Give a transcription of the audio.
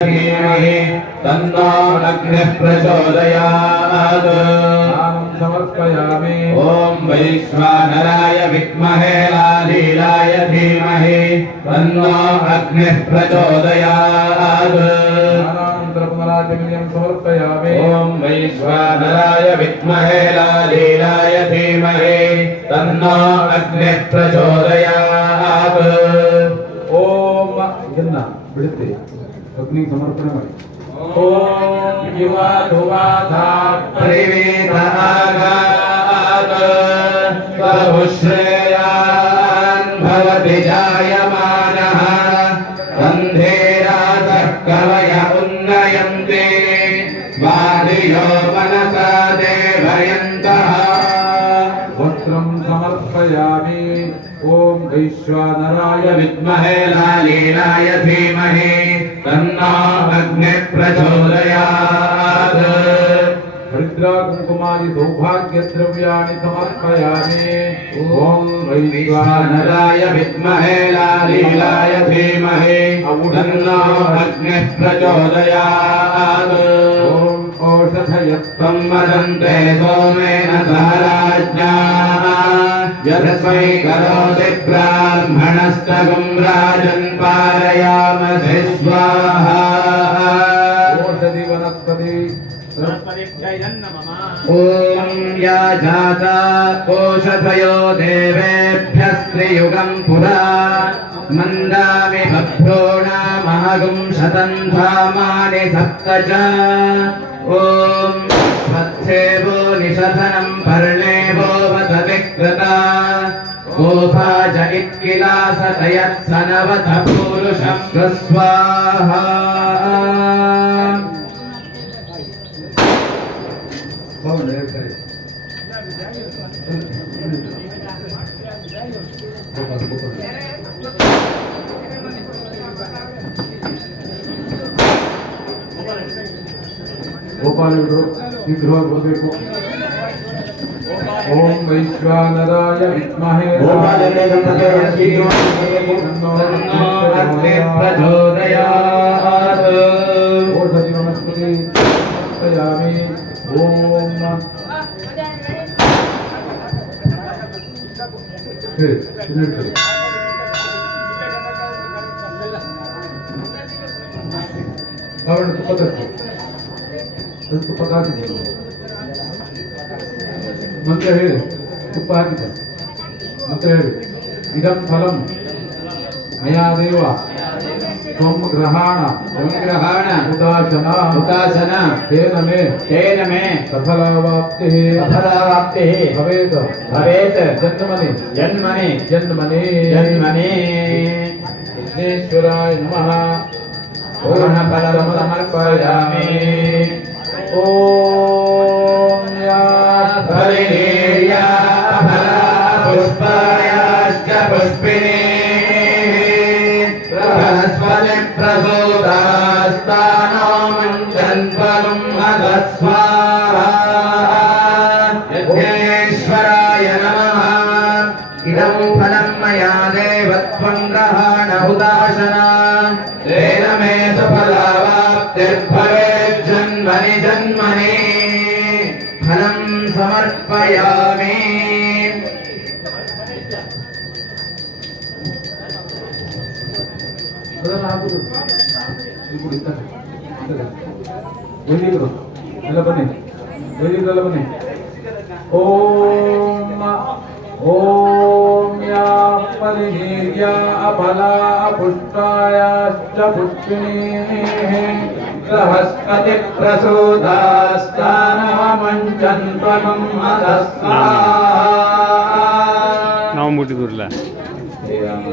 तन्नो अग्निः प्रचोदयात्। समर्पयामि। ॐ वैश्वानराय विद्महे लालीलाय धीमहि तन्नो अग्निः प्रचोदयात्। समर्पयामि। ॐ वैश्वानराय विद्महे लालीलाय धीमहि तन्नो अग्निः प्रचोदयात्। ओम ಇದನ್ನ ಬಿಡುತ್ತೆ ಅಗ್ನಿ ಸಮರ್ಪಣೆ ಮಾಡಿ. ಓಂ ಯುವಾಧುವಾಧಾ परिवेदागात् बहुश्रेयान् भवति जायमानः वन्दे राजः कवय उन्नयन्ते वादियो मनसा देवयन्तः। वस्त्रं समर्पयामि। ओम वैश्वानराय विद्महे लालीलाय धीमहि तन्नो अग्निः प्रचोदयात्। हरिद्रा कुंकुमादि सौभाग्य द्रव्याणि समर्पयामि। ओम वैश्वानराय विद्महे लालीलाय धीमहि तन्नो अग्निः प्रचोदयात्। ओम औषधयत्तं वदन्ते सोमेन सह राज्ञाः यस्मै करोति ब्राह्मणस्तगुं राजन् पारयामहे स्वाहा। औषधि वनस्पति ॐ या जाता ओषधयो देवेभ्यः स्त्रियुगं पुरा मन्दामि बभ्रूणामहगुं शतं धामानि सप्त च। ॐ स्वच्छेवो निषधनं पर्णेवो वसविकृता गोभाज इत्किलासतयत्सनवथ पूरुषं स्वाहा। गोपाल विग्रह बरಬೇಕು। ओम वैश्वानराय विद्महे प्रचोदयात्। औषधि वनस्पति समर्पयामि। ओम ತುಪ್ಪ ಹಾಕಿದೆ ಮಂತ್ರ ಹೇಳಿ. ತುಪ್ಪ ಹಾಕಿದೆ ಮಂತ್ರ ಹೇಳಿ. ಇದಂ ಫಲಂ ಮಯಾ ದೇವ ತ್ವಂ ಗ್ರಹಾಣ ಹುತಾಶನ ತೇನ ಮೇ ಸಫಲಾವಾಪ್ತಿಃ ಭವೇತ್ ಜನ್ಮನಿ ವಿಘ್ನೇಶ್ವರಾಯ ನಮಃ। पूर्णफलं समर्पयामि। ओम या फलिनीर्या फला पुष्पायाश्च पुष्पिणीः बृहस्पति प्रसूतास्तानो मञ्चन्फलं स्वाहा। यज्ञेश्वराय नमः। इदं फलं मया देवत्वं गृहाण हुताशना तेन मे सफलावाप्तिर्भवेत् जन्मनि जन्मनि। फलं समर्पयामि। ओम या फलिनीर्या अफला पुष्पायाश्च पुष्पिणीः बृहस्पति प्रसूतास्तानो मञ्चन्फलं स्वाहा। ನಾವು ಮುಟ್ಟಿದ್ರಲ್ಲ ಶ್ರೀರಾಮ